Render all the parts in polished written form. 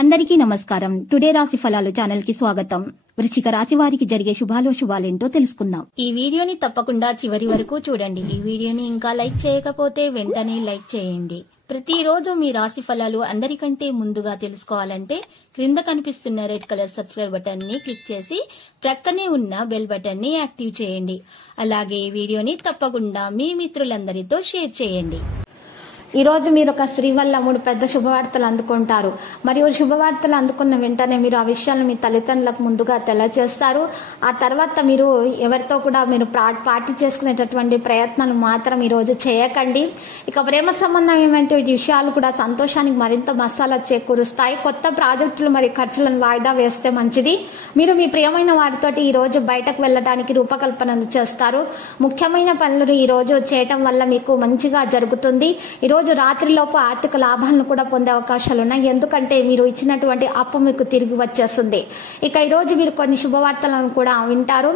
అందరికీ నమస్కారం. టుడే రాశి ఫలాలు ఛానల్ కి స్వాగతం. వృశ్చిక రాశి వారికి జరిగే శుభాలేంటో తెలుసుకుందాం. ఈ వీడియోని తప్పకుండా చివరి వరకు చూడండి. ఈ వీడియోని ఇంకా లైక్ చేయకపోతే వెంటనే లైక్ చేయండి. ప్రతిరోజు మీ రాశి ఫలాలు అందరికంటే ముందుగా తెలుసుకోవాలంటే క్రింద కనిపిస్తున్న రెడ్ కలర్ సబ్స్క్రైబ్ బటన్ ని క్లిక్ చేసి ప్రక్కనే ఉన్న బెల్ బటన్ ని యాక్టివ్ చేయండి. అలాగే ఈ వీడియోని తప్పకుండా మీ మిత్రులందరితో షేర్ చేయండి. ఈ రోజు మీరు ఒక స్త్రీ వల్ల 3 పెద్ద శుభవార్తలు అందుకుంటారు. మరియు శుభవార్తలు అందుకున్న వెంటనే మీరు ఆ విషయాలను మీ తల్లిదండ్రులకు ముందుగా తెలియజేస్తారు. ఆ తర్వాత మీరు ఎవరితో కూడా మీరు పార్టీ చేసుకునేటటువంటి ప్రయత్నాలు మాత్రం ఈ రోజు చేయకండి. ఇక ప్రేమ సంబంధం ఏమంటే ఈ విషయాలు కూడా సంతోషానికి మరింత మసాలా చేకూరుస్తాయి. కొత్త ప్రాజెక్టులు మరియు ఖర్చులను వాయిదా వేస్తే మంచిది. మీరు మీ ప్రియమైన వారితోటి ఈ రోజు బయటకు వెళ్ళడానికి రూపకల్పనలు చేస్తారు. ముఖ్యమైన పనులు ఈ రోజు చేయటం వల్ల మీకు మంచిగా జరుగుతుంది. ఈ రోజు రాత్రిలోపు ఆర్థిక లాభాలను కూడా పొందే అవకాశాలు ఉన్నాయి. ఎందుకంటే మీరు ఇచ్చినటువంటి అప్పు మీకు తిరిగి వచ్చేస్తుంది. ఇక ఈ రోజు మీరు కొన్ని శుభవార్తలను కూడా వింటారు.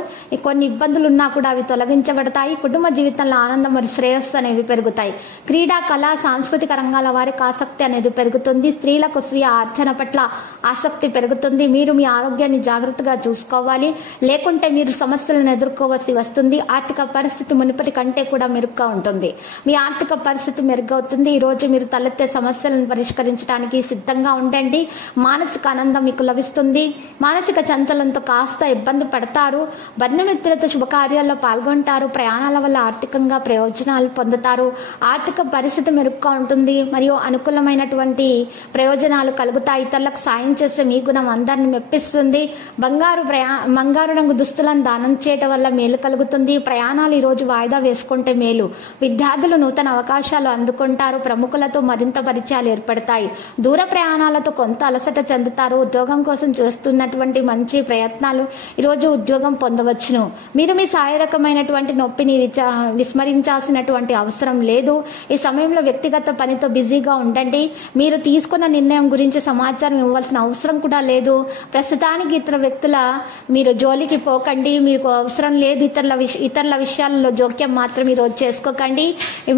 కొన్ని ఇబ్బందులు ఉన్నా కూడా అవి తొలగించబడతాయి. కుటుంబ జీవితంలో ఆనందం మరియు శ్రేయస్సు అనేవి పెరుగుతాయి. క్రీడా కళా సాంస్కృతిక రంగాల వారికి ఆసక్తి అనేది పెరుగుతుంది. స్త్రీలకు స్వీయ ఆర్జన పట్ల ఆసక్తి పెరుగుతుంది. మీరు మీ ఆరోగ్యాన్ని జాగ్రత్తగా చూసుకోవాలి, లేకుంటే మీరు సమస్యలను ఎదుర్కోవాల్సి వస్తుంది. ఆర్థిక పరిస్థితి మునుపటి కంటే కూడా మెరుగ్గా ఉంటుంది. మీ ఆర్థిక పరిస్థితి మెరుగవుతుంది. ఈ రోజు మీరు తలెత్తే సమస్యలను పరిష్కరించడానికి సిద్ధంగా ఉండండి. మానసిక ఆనందం మీకు లభిస్తుంది. మానసిక చంచలంతో కాస్త ఇబ్బంది పడతారు. బంధుమిత్రులతో శుభకార్యాల్లో పాల్గొంటారు. ప్రయాణాల వల్ల ఆర్థికంగా ప్రయోజనాలు పొందుతారు. ఆర్థిక పరిస్థితి మెరుగ్గా ఉంటుంది మరియు అనుకూలమైనటువంటి ప్రయోజనాలు కలుగుతాయి. ఇతరులకు సాయం చేసే మీ గుణం అందరిని మెప్పిస్తుంది. బంగారు రంగు దుస్తులను దానం చేయడం వల్ల మేలు కలుగుతుంది. ప్రయాణాలు ఈ రోజు వాయిదా వేసుకుంటే మేలు. విద్యార్థులు నూతన అవకాశాలు అందుకుంటారు. ప్రముఖులతో మరింత పరిచయాలు ఏర్పడతాయి. దూర ప్రయాణాలతో కొంత అలసట చెందుతారు. ఉద్యోగం కోసం చేస్తున్నటువంటి మంచి ప్రయత్నాలు ఈరోజు ఉద్యోగం పొందవచ్చును. మీరు మీ శారీరకమైనటువంటి నొప్పిని విస్మరించాల్సినటువంటి అవసరం లేదు. ఈ సమయంలో వ్యక్తిగత పనితో బిజీగా ఉండండి. మీరు తీసుకున్న నిర్ణయం గురించి సమాచారం ఇవ్వాల్సిన అవసరం కూడా లేదు. ప్రస్తుతానికి ఇతర వ్యక్తుల మీరు జోలికి పోకండి. మీకు అవసరం లేదు. ఇతరుల విషయాలలో జోక్యం మాత్రం ఈరోజు చేసుకోకండి.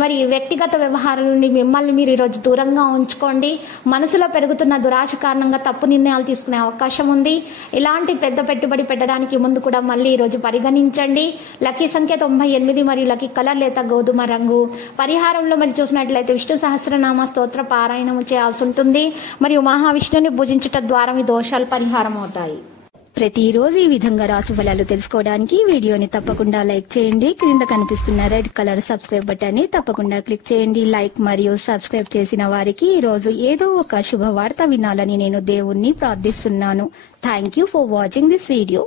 మరి వ్యక్తిగత వ్యవహారాల నుండి మిమ్మల్ని మీరు ఈరోజు దూరంగా ఉంచుకోండి. మనసులో పెరుగుతున్న దురాశ కారణంగా తప్పు నిర్ణయాలు తీసుకునే అవకాశం ఉంది. ఇలాంటి పెద్ద పెట్టుబడి పెట్టడానికి ముందు కూడా మళ్ళీ ఈరోజు పరిగణించండి. లక్కీ సంఖ్య 98 మరియు లక్కీ కలర్ లేత గోధుమ రంగు. పరిహారంలో మరి చూసినట్లయితే విష్ణు సహస్రనామ స్తోత్ర పారాయణం చేయాల్సి ఉంటుంది. మరియు మహావిష్ణుని పూజించటం ద్వారా మీ దోషాలు పరిహారం అవుతాయి. ప్రతిరోజు ఈ విధంగా రాశి ఫలాలు తెలుసుకోవడానికి వీడియోని తప్పకుండా లైక్ చేయండి. క్రింద కనిపిస్తున్న రెడ్ కలర్ సబ్స్క్రైబ్ బటన్ ని తప్పకుండా క్లిక్ చేయండి. లైక్ మరియు సబ్స్క్రైబ్ చేసిన వారికి ఈ రోజు ఏదో ఒక శుభవార్త వినాలని నేను దేవుణ్ణి ప్రార్థిస్తున్నాను. Thank you for watching this video.